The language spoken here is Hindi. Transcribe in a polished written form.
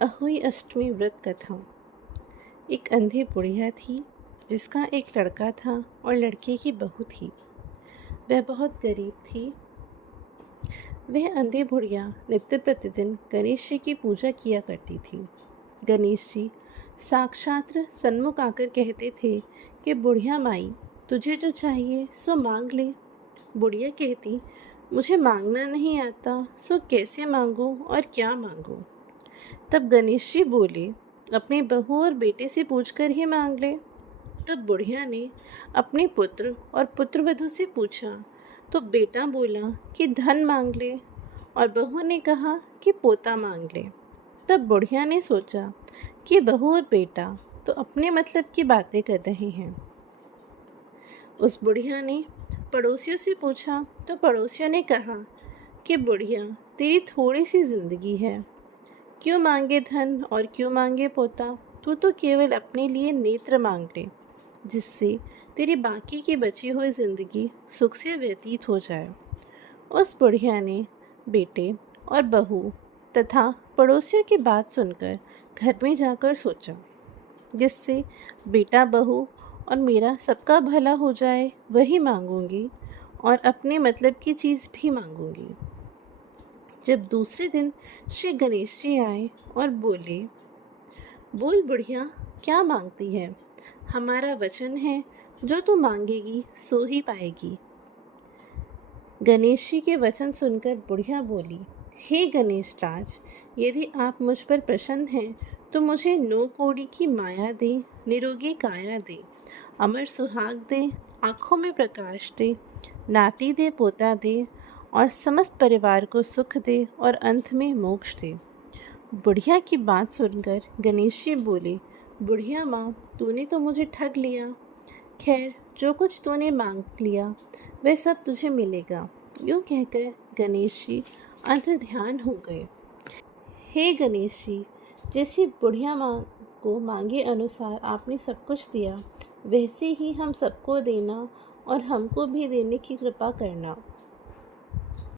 अहोई अष्टमी व्रत कथा। एक अंधी बुढ़िया थी जिसका एक लड़का था और लड़के की बहू थी। वह बहुत गरीब थी। वह अंधी बुढ़िया नित्य प्रतिदिन गणेश जी की पूजा किया करती थी। गणेश जी साक्षात सन्मुख आकर कहते थे कि बुढ़िया माई, तुझे जो चाहिए सो मांग ले। बुढ़िया कहती, मुझे मांगना नहीं आता, सो कैसे मांगूं और क्या मांगूं। तब गणेश जी बोले, अपनी बहू और बेटे से पूछकर ही मांग ले। तब बुढ़िया ने अपने पुत्र और पुत्रवधू से पूछा तो बेटा बोला कि धन मांग ले और बहू ने कहा कि पोता मांग ले। तब बुढ़िया ने सोचा कि बहू और बेटा तो अपने मतलब की बातें कर रहे हैं। उस बुढ़िया ने पड़ोसियों से पूछा तो पड़ोसियों ने कहा कि बुढ़िया, तेरी थोड़ी सी जिंदगी है, क्यों मांगे धन और क्यों मांगे पोता। तू तो केवल अपने लिए नेत्र मांग ले, जिससे तेरी बाकी की बची हुई जिंदगी सुख से व्यतीत हो जाए। उस बुढ़िया ने बेटे और बहू तथा पड़ोसियों की बात सुनकर घर में जाकर सोचा, जिससे बेटा बहू और मेरा सबका भला हो जाए वही मांगूंगी और अपने मतलब की चीज़ भी मांगूंगी। जब दूसरे दिन श्री गणेश जी आए और बोले, बोल बुढ़िया, क्या मांगती है? हमारा वचन है, जो तू मांगेगी सो ही पाएगी। गणेश जी के वचन सुनकर बुढ़िया बोली, हे गणेश राज, यदि आप मुझ पर प्रसन्न हैं तो मुझे 9 कौड़ी की माया दे, निरोगी काया दे, अमर सुहाग दे, आँखों में प्रकाश दे, नाती दे, पोता दे और समस्त परिवार को सुख दे और अंत में मोक्ष दे। बुढ़िया की बात सुनकर गणेश जी बोले, बुढ़िया माँ, तूने तो मुझे ठग लिया। खैर, जो कुछ तूने मांग लिया वह सब तुझे मिलेगा। यूँ कहकर गणेश जी अंतर्ध्यान हो गए। हे गणेश जी, जैसे बुढ़िया माँ को मांगे अनुसार आपने सब कुछ दिया, वैसे ही हम सबको देना और हमको भी देने की कृपा करना।